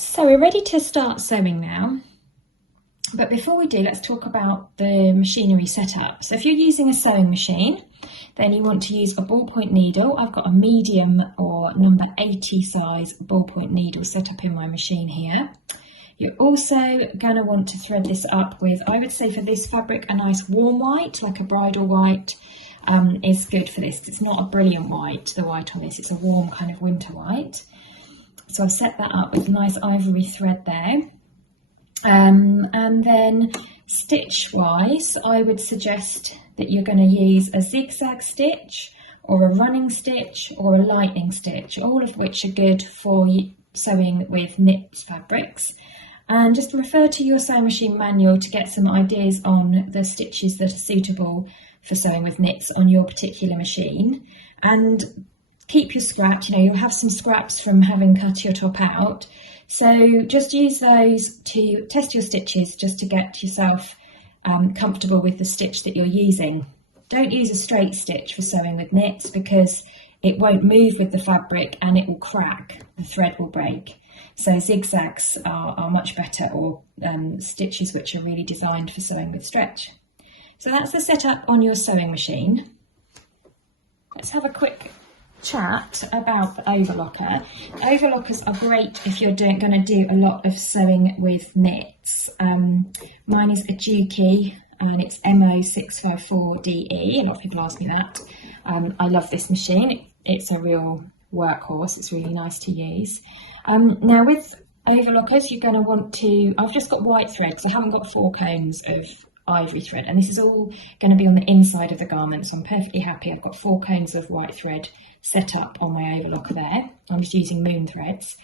So we're ready to start sewing now, but before we do, let's talk about the machinery setup. So if you're using a sewing machine, then you want to use a ballpoint needle. I've got a medium or number 80 size ballpoint needle set up in my machine here. You're also going to want to thread this up with, I would say for this fabric, a nice warm white, like a bridal white, is good for this. It's not a brilliant white, the white on this, it's a warm kind of winter white. So I've set that up with a nice ivory thread there. And then stitch wise, I would suggest that you're going to use a zigzag stitch or a running stitch or a lightning stitch, all of which are good for sewing with knit fabrics. And just refer to your sewing machine manual to get some ideas on the stitches that are suitable for sewing with knits on your particular machine. And keep your scraps, you'll have some scraps from having cut your top out. So just use those to test your stitches just to get yourself comfortable with the stitch that you're using. Don't use a straight stitch for sewing with knits because it won't move with the fabric and it will crack, the thread will break. So zigzags are much better, or stitches which are really designed for sewing with stretch. So that's the setup on your sewing machine. Let's have a quick chat about the overlocker. Overlockers are great if you're going to do a lot of sewing with knits. Mine is a Juki and it's MO654DE. A lot of people ask me that. I love this machine. It's a real workhorse. It's really nice to use. Now with overlockers, you're going to want to, I've just got white thread because I haven't got 4 cones of ivory thread, and this is all going to be on the inside of the garment, so I'm perfectly happy. I've got 4 cones of white thread set up on my overlocker there. I'm just using moon threads.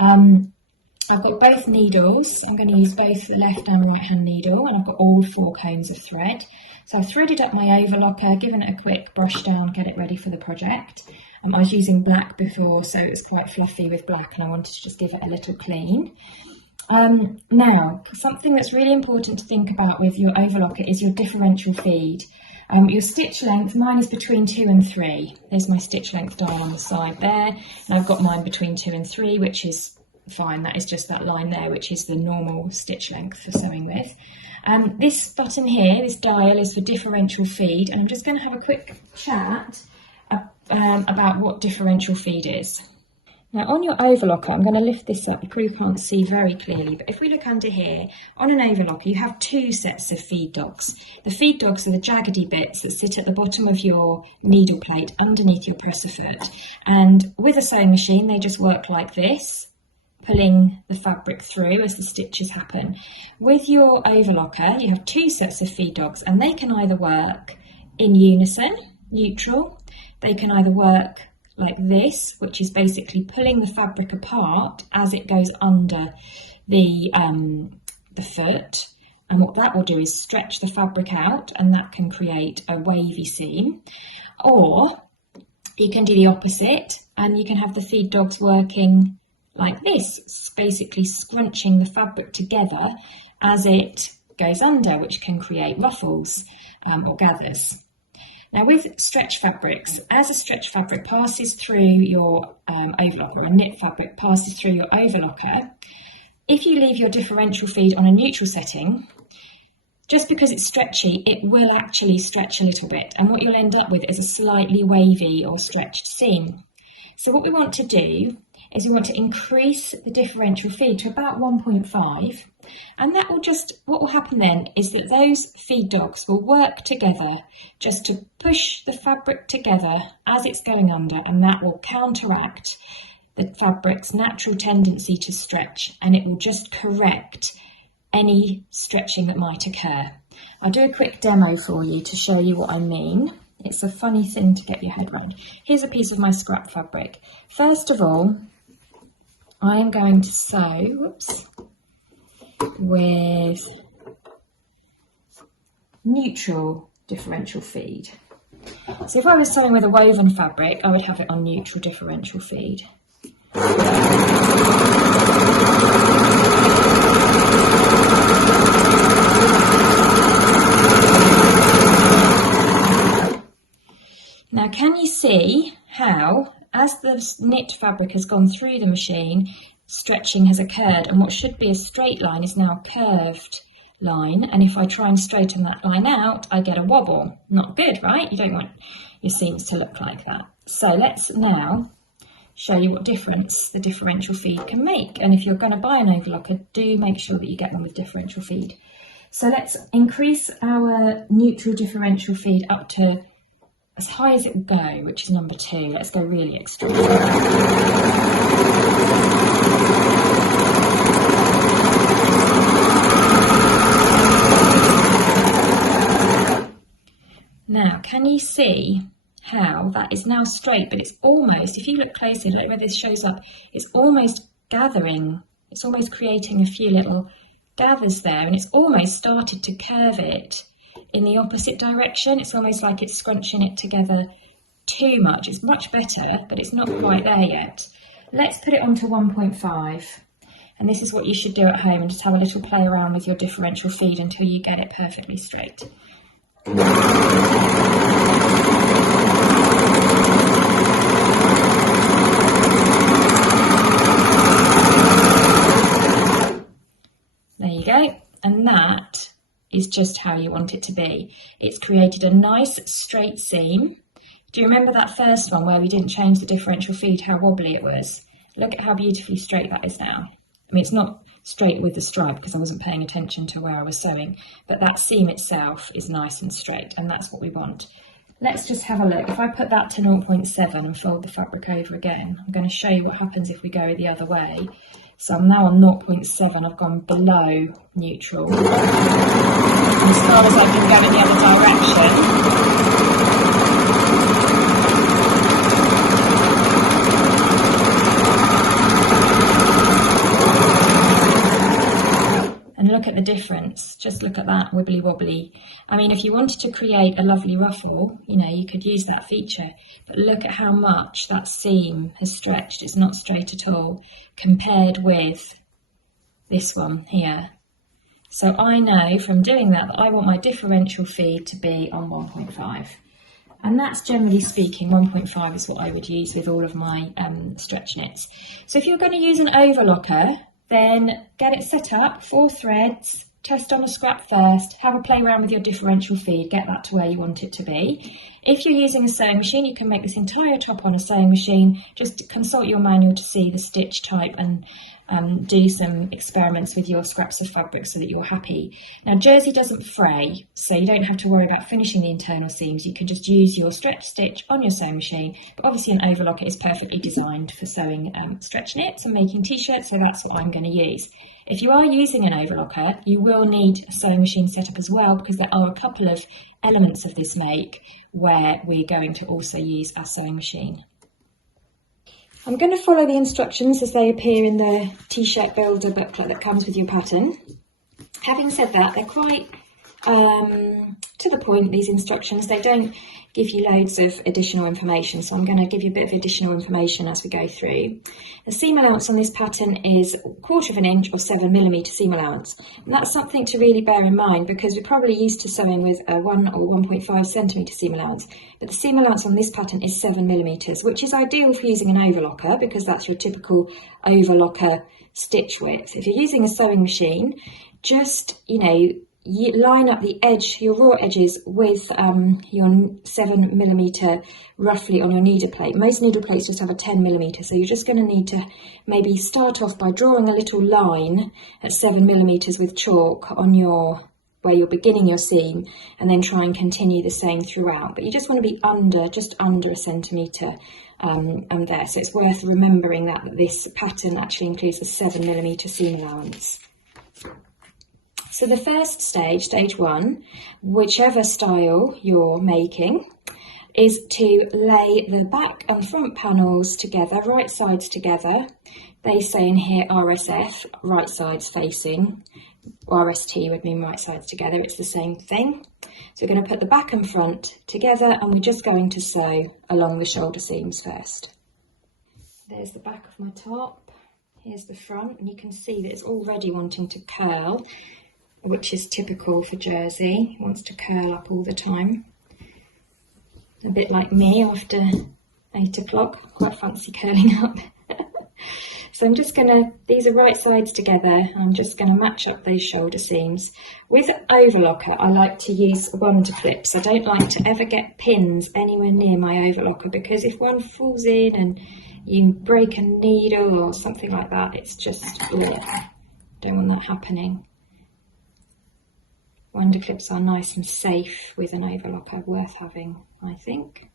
I've got both needles. I'm going to use both the left and right hand needle, and I've got all 4 cones of thread. So I've threaded up my overlocker, given it a quick brush down, get it ready for the project. I was using black before, so it was quite fluffy with black, and I wanted to just give it a little clean. Now, something that's really important to think about with your overlocker is your differential feed. Your stitch length, mine is between 2 and 3. There's my stitch length dial on the side there, and I've got mine between 2 and 3, which is fine. That is just that line there, which is the normal stitch length for sewing with. This button here, this dial, is for differential feed, and I'm just going to have a quick chat about what differential feed is. Now on your overlocker, I'm going to lift this up, you probably can't see very clearly, but if we look under here, on an overlocker you have 2 sets of feed dogs. The feed dogs are the jaggedy bits that sit at the bottom of your needle plate underneath your presser foot, and with a sewing machine they just work like this, pulling the fabric through as the stitches happen. With your overlocker you have 2 sets of feed dogs, and they can either work in unison, neutral, they can either work like this, which is basically pulling the fabric apart as it goes under the foot, and what that will do is stretch the fabric out, and that can create a wavy seam. Or you can do the opposite, and you can have the feed dogs working like this, basically scrunching the fabric together as it goes under, which can create ruffles or gathers. Now with stretch fabrics, as a stretch fabric passes through your overlocker, or knit fabric passes through your overlocker, if you leave your differential feed on a neutral setting, just because it's stretchy, it will actually stretch a little bit, and what you'll end up with is a slightly wavy or stretched seam. So what we want to do is we want to increase the differential feed to about 1.5, and that will what will happen then is that those feed dogs will work together just to push the fabric together as it's going under, and that will counteract the fabric's natural tendency to stretch, and it will just correct any stretching that might occur. I'll do a quick demo for you to show you what I mean. It's a funny thing to get your head around. Here's a piece of my scrap fabric. First of all, I am going to sew with neutral differential feed. So if I was sewing with a woven fabric, I would have it on neutral differential feed. Now can you see how, as the knit fabric has gone through the machine, stretching has occurred, and what should be a straight line is now a curved line, and if I try and straighten that line out, I get a wobble. Not good, right? You don't want your seams to look like that. So let's now show you what difference the differential feed can make, and if you're going to buy an overlocker, do make sure that you get one with differential feed. So let's increase our neutral differential feed up to as high as it will go, which is number 2. Let's go really extreme. Now, can you see how that is now straight, but it's almost, if you look closely, look where this shows up, it's almost gathering, it's almost creating a few little gathers there, and it's almost started to curve it in the opposite direction. It's almost like it's scrunching it together too much. It's much better, but it's not quite there yet. Let's put it onto 1.5, and this is what you should do at home, and just have a little play around with your differential feed until you get it perfectly straight. There you go, and that is just how you want it to be. It's created a nice straight seam. Do you remember that first one where we didn't change the differential feed, how wobbly it was? Look at how beautifully straight that is now. I mean, it's not straight with the stripe because I wasn't paying attention to where I was sewing, but that seam itself is nice and straight, and that's what we want. Let's just have a look. If I put that to 0.7 and fold the fabric over again, I'm going to show you what happens if we go the other way. So I'm now on 0.7, I've gone below neutral. And as far as I can go in the other direction, and look at the difference, just look at that wibbly wobbly. I mean, if you wanted to create a lovely ruffle, you know, you could use that feature, but look at how much that seam has stretched. It's not straight at all compared with this one here. So I know from doing that I want my differential feed to be on 1.5. And that's, generally speaking, 1.5 is what I would use with all of my stretch knits. So if you're going to use an overlocker, then get it set up, 4 threads, test on a scrap first, have a play around with your differential feed, get that to where you want it to be. If you're using a sewing machine, you can make this entire top on a sewing machine. Just consult your manual to see the stitch type and do some experiments with your scraps of fabric so that you're happy. Now, jersey doesn't fray, so you don't have to worry about finishing the internal seams. You can just use your stretch stitch on your sewing machine, but obviously an overlocker is perfectly designed for sewing stretch knits and making t-shirts, so that's what I'm going to use. If you are using an overlocker, you will need a sewing machine setup as well, because there are a couple of elements of this make where we're going to also use our sewing machine. I'm going to follow the instructions as they appear in the t-shirt builder booklet that comes with your pattern. Having said that, they're quite to the point, these instructions. They don't give you loads of additional information, so I'm going to give you a bit of additional information as we go through. The seam allowance on this pattern is 1/4 inch or 7mm seam allowance, and that's something to really bear in mind because we're probably used to sewing with a 1 or 1.5cm seam allowance, but the seam allowance on this pattern is 7mm, which is ideal for using an overlocker because that's your typical overlocker stitch width. If you're using a sewing machine, just, you line up the edge, your raw edges, with your 7mm roughly on your needle plate. Most needle plates just have a 10mm, so you're just going to need to maybe start off by drawing a little line at 7mm with chalk on where you're beginning your seam, and then try and continue the same throughout. But you just want to be just under a centimetre there. So it's worth remembering that this pattern actually includes a 7mm seam allowance. So the first stage, stage 1, whichever style you're making, is to lay the back and front panels together, right sides together. They say in here RSF, right sides facing. RST would mean right sides together, it's the same thing. So we're going to put the back and front together, and we're just going to sew along the shoulder seams first. There's the back of my top, here's the front, and you can see that it's already wanting to curl, which is typical for jersey. It wants to curl up all the time. A bit like me after 8 o'clock, quite fancy curling up. So I'm just going to, these are right sides together, I'm just going to match up those shoulder seams. With overlocker, I like to use wonder clips. I don't like to ever get pins anywhere near my overlocker, because if one falls in and you break a needle or something like that, it's just, ugh, don't want that happening. Wonder clips are nice and safe with an overlocker, worth having, I think.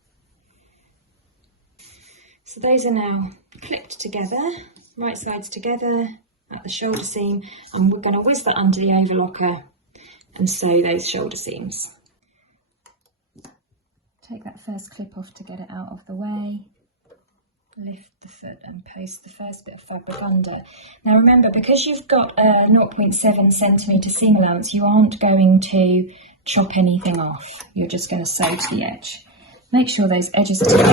So those are now clipped together, right sides together at the shoulder seam, and we're going to whiz that under the overlocker and sew those shoulder seams. Take that first clip off to get it out of the way. Lift the foot and post the first bit of fabric under. Now remember, because you've got a 0.7 centimetre seam allowance, you aren't going to chop anything off. You're just going to sew to the edge. Make sure those edges are together.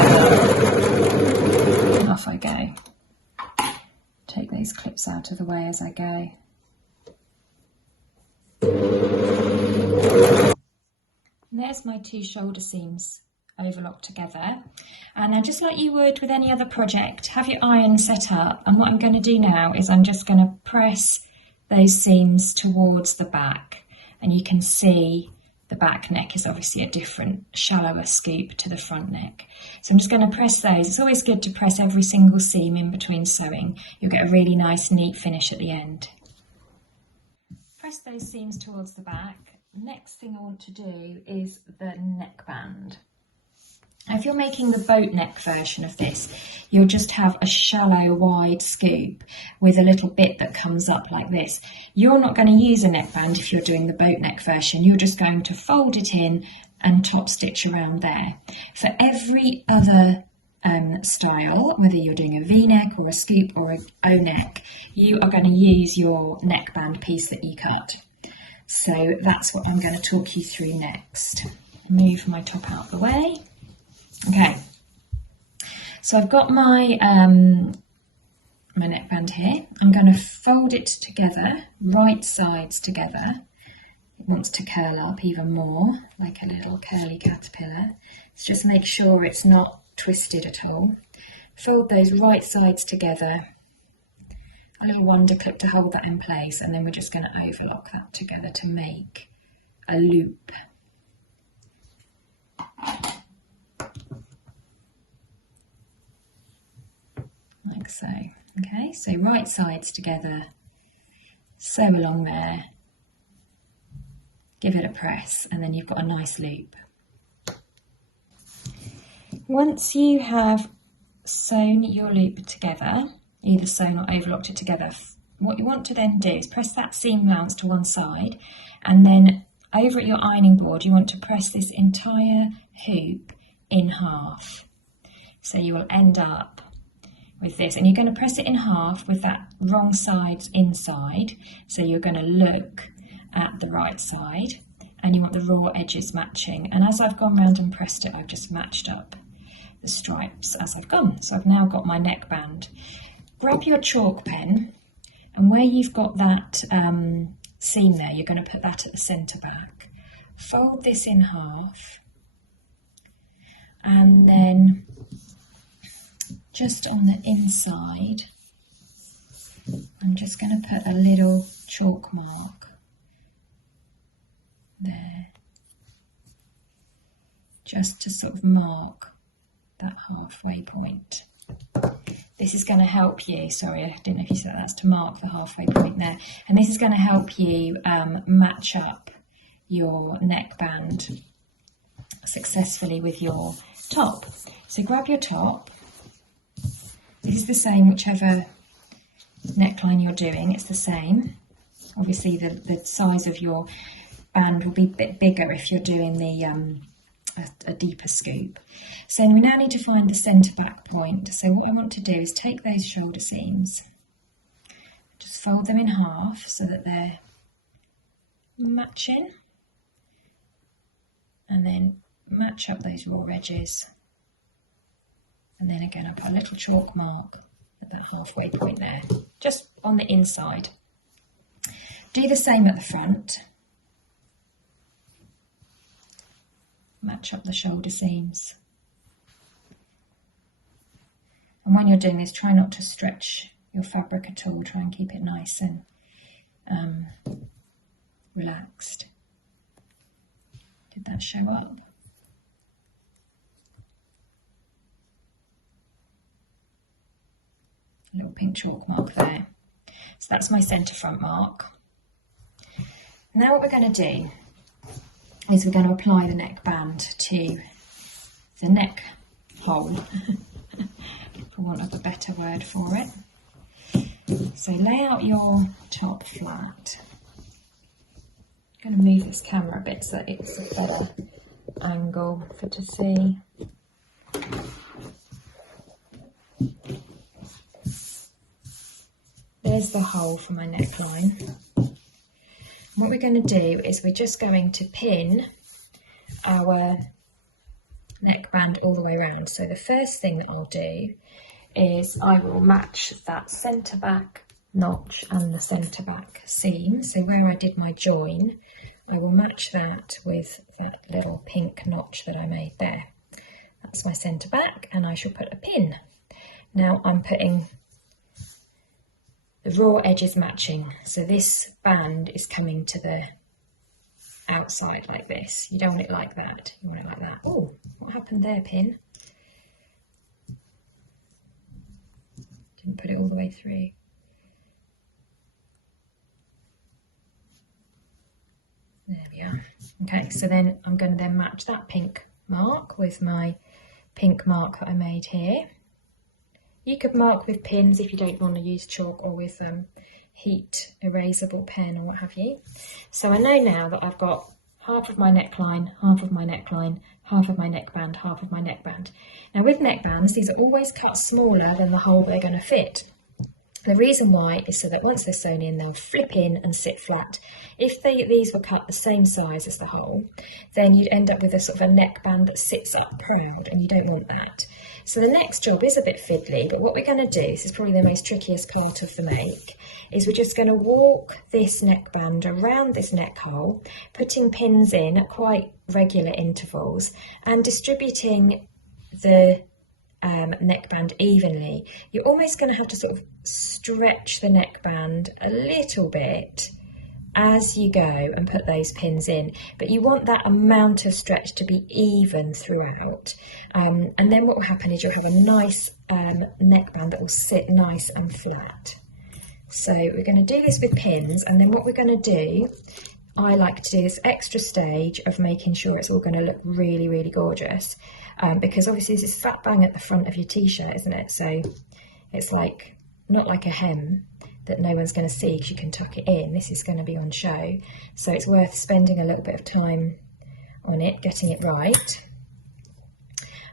And off I go. Take those clips out of the way as I go. And there's my two shoulder seams overlocked together, and then just like you would with any other project, have your iron set up, and what I'm going to do now is I'm just going to press those seams towards the back, and you can see the back neck is obviously a different, shallower scoop to the front neck. So I'm just going to press those. It's always good to press every single seam in between sewing. You'll get a really nice neat finish at the end. Press those seams towards the back. Next thing I want to do is the neckband. Now, if you're making the boat neck version of this, you'll just have a shallow, wide scoop with a little bit that comes up like this. You're not going to use a neckband if you're doing the boat neck version. You're just going to fold it in and top stitch around there. For every other style, whether you're doing a V-neck or a scoop or a O-neck, you are going to use your neckband piece that you cut. So that's what I'm going to talk you through next. Move my top out of the way. Okay, so I've got my my neckband here. I'm going to fold it together, right sides together. It wants to curl up even more, like a little curly caterpillar. So just make sure it's not twisted at all. Fold those right sides together. A little wonder clip to hold that in place, and then we're just going to overlock that together to make a loop. Like so. Okay, so right sides together, sew along there, give it a press, and then you've got a nice loop. Once you have sewn your loop together, either sewn or overlocked it together, what you want to then do is press that seam allowance to one side, and then over at your ironing board you want to press this entire hoop in half. So you will end up with this, and you're going to press it in half with that wrong side inside, so you're going to look at the right side and you want the raw edges matching, and as I've gone round and pressed it, I've just matched up the stripes as I've gone. So I've now got my neckband. Grab your chalk pen, and where you've got that seam there, you're going to put that at the centre back. Fold this in half, and then just on the inside, I'm just going to put a little chalk mark there, just to sort of mark that halfway point. This is going to help you, sorry, I didn't know if you said that's to mark the halfway point there, and this is going to help you match up your neckband successfully with your top. So grab your top. This is the same whichever neckline you're doing, it's the same. Obviously the size of your band will be a bit bigger if you're doing the a deeper scoop. So we now need to find the centre back point. So what I want to do is take those shoulder seams, just fold them in half so that they're matching, and then match up those raw edges. And then again, I put a little chalk mark at that halfway point there, just on the inside. Do the same at the front. Match up the shoulder seams. And when you're doing this, try not to stretch your fabric at all. Try and keep it nice and relaxed. Did that show up? A little pink chalk mark there. So that's my centre front mark. Now what we're going to do is we're going to apply the neckband to the neck hole, for want of a better word for it. So lay out your top flat. I'm going to move this camera a bit so that it's a better angle for it to see. There's the hole for my neckline. What we're going to do is we're just going to pin our neckband all the way around. So the first thing that I'll do is I will match that centre back notch and the centre back seam. So where I did my join, I will match that with that little pink notch that I made there. That's my centre back, and I shall put a pin. Now I'm putting the raw edges matching, so this band is coming to the outside like this. You don't want it like that, you want it like that. Oh, what happened there, pin? Didn't put it all the way through. There we are. Okay, so then I'm going to then match that pink mark with my pink mark that I made here. You could mark with pins if you don't want to use chalk, or with heat erasable pen or what have you. So I know now that I've got half of my neckline, half of my neckline, half of my neckband, half of my neckband. Now with neckbands, these are always cut smaller than the hole they're going to fit. The reason why is so that once they're sewn in, they'll flip in and sit flat. If these were cut the same size as the hole, then you'd end up with a sort of a neckband that sits up proud, and you don't want that. So the next job is a bit fiddly, but what we're going to do, this is probably the most trickiest part of the make, is we're just going to walk this neckband around this neck hole, putting pins in at quite regular intervals and distributing the neckband evenly. You're almost going to have to sort of stretch the neckband a little bit as you go and put those pins in, but you want that amount of stretch to be even throughout, and then what will happen is you'll have a nice neckband that will sit nice and flat. So we're going to do this with pins, and then what we're going to do, I like to do this extra stage of making sure it's all going to look really, really gorgeous, because obviously this is flat bang at the front of your t-shirt, isn't it? So it's like not like a hem that no one's going to see because you can tuck it in. This is going to be on show, so it's worth spending a little bit of time on it, getting it right.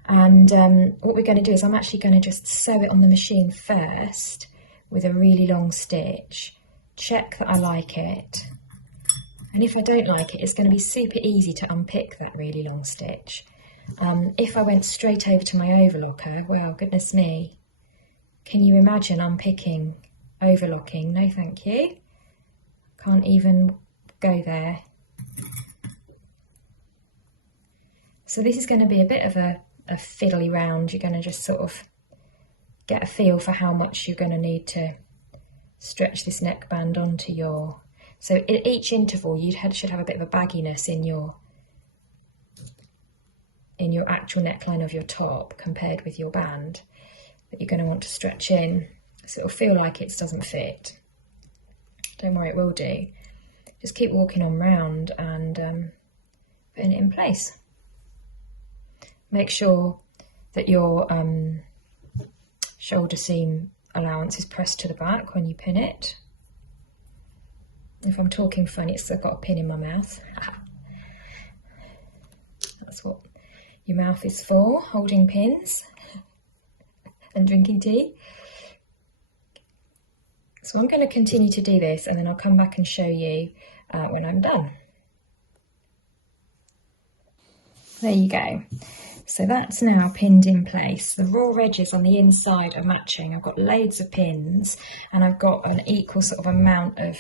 And what we're going to do is I'm actually going to just sew it on the machine first with a really long stitch, check that I like it, and if I don't like it, it's going to be super easy to unpick that really long stitch. If I went straight over to my overlocker, well, goodness me, can you imagine unpicking, overlocking? No thank you, can't even go there. So this is going to be a bit of a fiddly round. You're going to just sort of get a feel for how much you're going to need to stretch this neckband onto your, so at each interval you should have a bit of a bagginess in your actual neckline of your top compared with your band that you're going to want to stretch in, so it'll feel like it doesn't fit. Don't worry, it will do. Just keep walking on round and putting it in place. Make sure that your shoulder seam allowance is pressed to the back when you pin it. If I'm talking funny, it's I've got a pin in my mouth. That's what your mouth is for, holding pins and drinking tea. So I'm going to continue to do this, and then I'll come back and show you when I'm done. There you go. So that's now pinned in place. The raw edges on the inside are matching. I've got loads of pins, and I've got an equal sort of amount of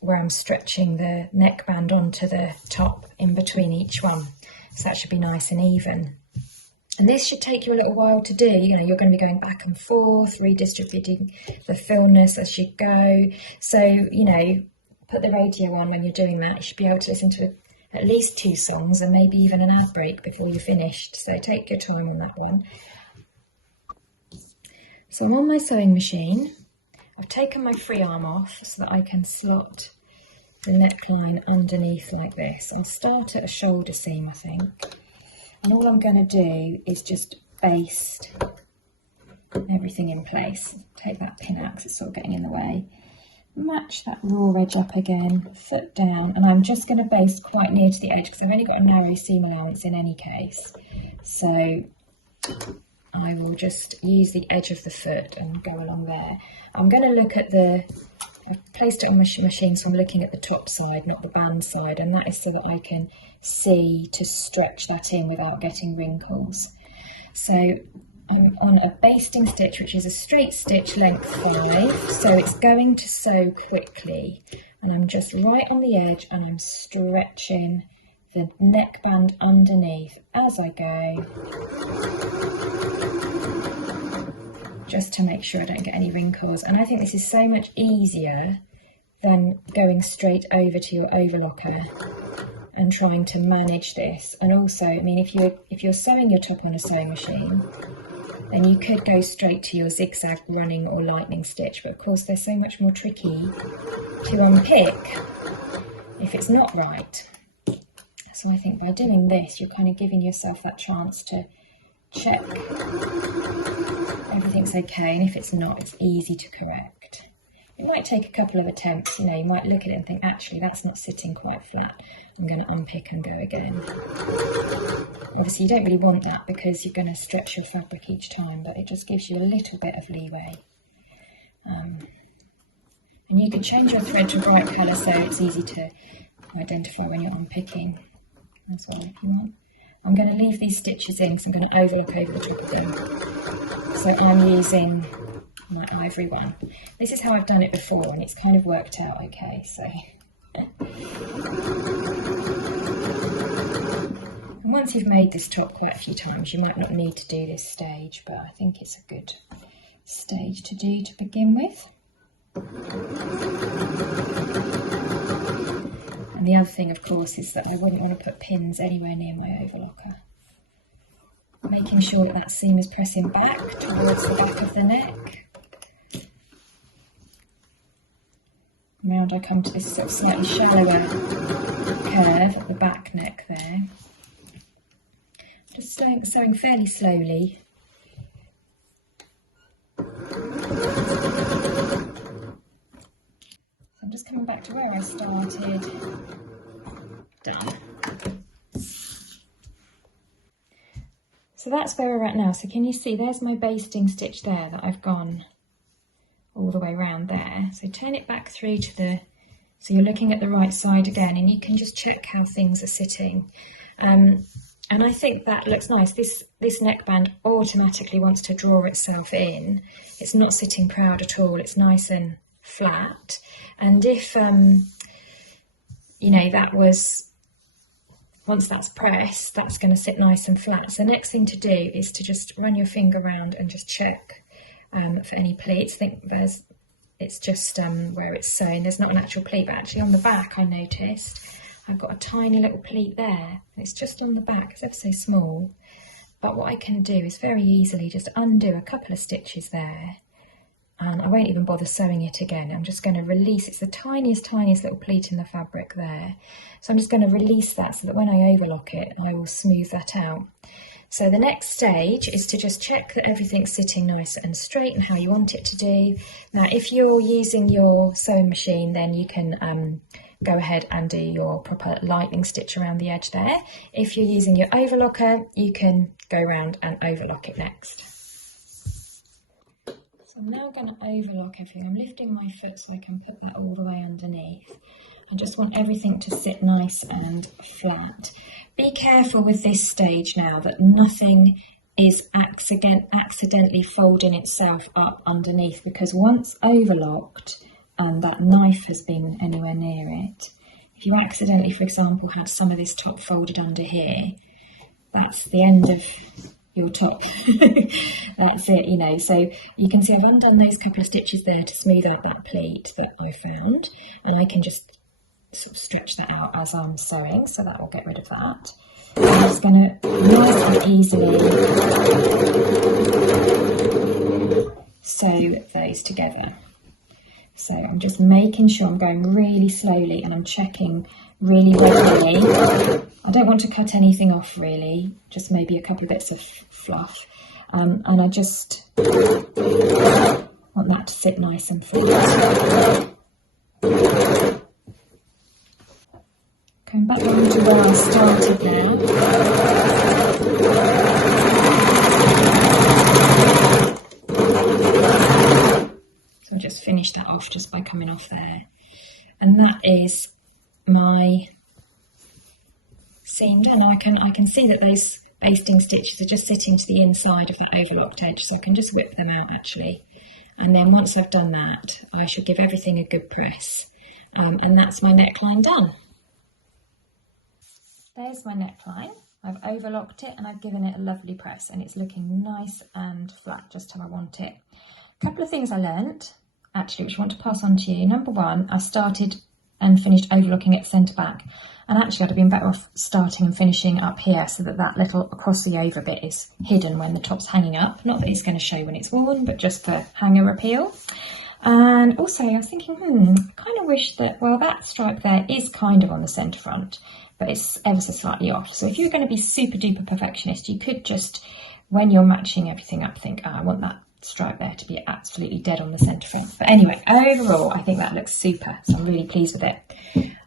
where I'm stretching the neckband onto the top in between each one. So that should be nice and even. And this should take you a little while to do. You know, you're going to be going back and forth, redistributing the fullness as you go. So, you know, put the radio on when you're doing that. You should be able to listen to at least 2 songs and maybe even an ad break before you're finished. So take your time on that one. So I'm on my sewing machine. I've taken my free arm off so that I can slot the neckline underneath like this. I'll start at a shoulder seam, I think. And all I'm going to do is just baste everything in place. Take that pin out because it's sort of getting in the way. Match that raw edge up again, foot down, and I'm just going to baste quite near to the edge because I've only got a narrow seam allowance in any case. So I will just use the edge of the foot and go along there. I'm going to look at I've placed it on my machine, so I'm looking at the top side, not the band side, and that is so that I can see to stretch that in without getting wrinkles. So I'm on a basting stitch, which is a straight stitch length 5, so it's going to sew quickly, and I'm just right on the edge and I'm stretching the neckband underneath as I go, just to make sure I don't get any wrinkles. And I think this is so much easier than going straight over to your overlocker and trying to manage this. And also, I mean, if you're sewing your top on a sewing machine, then you could go straight to your zigzag running or lightning stitch, but of course they're so much more tricky to unpick if it's not right. So I think by doing this, you're kind of giving yourself that chance to check everything's okay, and if it's not, it's easy to correct. It might take a couple of attempts, you know, you might look at it and think, actually, that's not sitting quite flat. I'm going to unpick and go again. Obviously, you don't really want that because you're going to stretch your fabric each time, but it just gives you a little bit of leeway. And you can change your thread to a bright colour so it's easy to identify when you're unpicking as well if you want. I'm going to leave these stitches in because I'm going to overlock over the top of them. So I'm using my ivory one. This is how I've done it before and it's kind of worked out okay. So, and once you've made this top quite a few times, you might not need to do this stage, but I think it's a good stage to do to begin with. And the other thing, of course, is that I wouldn't want to put pins anywhere near my overlocker. Making sure that that seam is pressing back towards the back of the neck. Round I come to this sort of slightly shallower curve at the back neck there. Just sewing fairly slowly. I'm just coming back to where I started. Done. So that's where we're at now. So can you see there's my basting stitch there that I've gone all the way around there. So turn it back through to so you're looking at the right side again, and you can just check how things are sitting. And I think that looks nice. This neckband automatically wants to draw itself in. It's not sitting proud at all. It's nice and flat. And if you know, that was, once that's pressed, that's going to sit nice and flat. So the next thing to do is to just run your finger around and just check for any pleats. I think it's just where it's sewn. There's not an actual pleat, but actually on the back I noticed I've got a tiny little pleat there. It's just on the back, it's ever so small. But what I can do is very easily just undo a couple of stitches there. And I won't even bother sewing it again. I'm just going to release, it's the tiniest little pleat in the fabric there. So I'm just going to release that so that when I overlock it, I will smooth that out. So the next stage is to just check that everything's sitting nice and straight and how you want it to do. Now, if you're using your sewing machine, then you can go ahead and do your proper lightning stitch around the edge there. If you're using your overlocker, you can go around and overlock it next. So I'm now going to overlock everything. I'm lifting my foot so I can put that all the way underneath. I just want everything to sit nice and flat. Be careful with this stage now that nothing is accidentally folding itself up underneath, because once overlocked and that knife has been anywhere near it, if you accidentally, for example, had some of this top folded under here, that's the end of your top. That's it, you know. So you can see I've undone those couple of stitches there to smooth out that pleat that I found, and I can just sort of stretch that out as I'm sewing, so that will get rid of that. I'm just going to nice and easily sew those together. So I'm just making sure I'm going really slowly and I'm checking really regularly. I don't want to cut anything off really, just maybe a couple of bits of fluff. And I just want that to sit nice and flat. Going back down to where I started now. So I'll just finish that off just by coming off there. And that is my seam done. I can see that those basting stitches are just sitting to the inside of that overlocked edge, so I can just whip them out actually. And then once I've done that, I shall give everything a good press. And that's my neckline done. There's my neckline. I've overlocked it and I've given it a lovely press, and it's looking nice and flat, just how I want it. A couple of things I learnt actually which I want to pass on to you. Number one, I started and finished overlocking at centre back, and actually I'd have been better off starting and finishing up here so that that little across the over bit is hidden when the top's hanging up. Not that it's going to show when it's worn, but just for hanger appeal. And also I was thinking, I kind of wish that, well, that stripe there is kind of on the centre front, but it's ever so slightly off. So if you're going to be super duper perfectionist, you could just, when you're matching everything up, think, I want that stripe there to be absolutely dead on the centre front. But anyway, overall, I think that looks super, so I'm really pleased with it.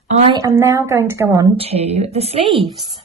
I am now going to go on to the sleeves.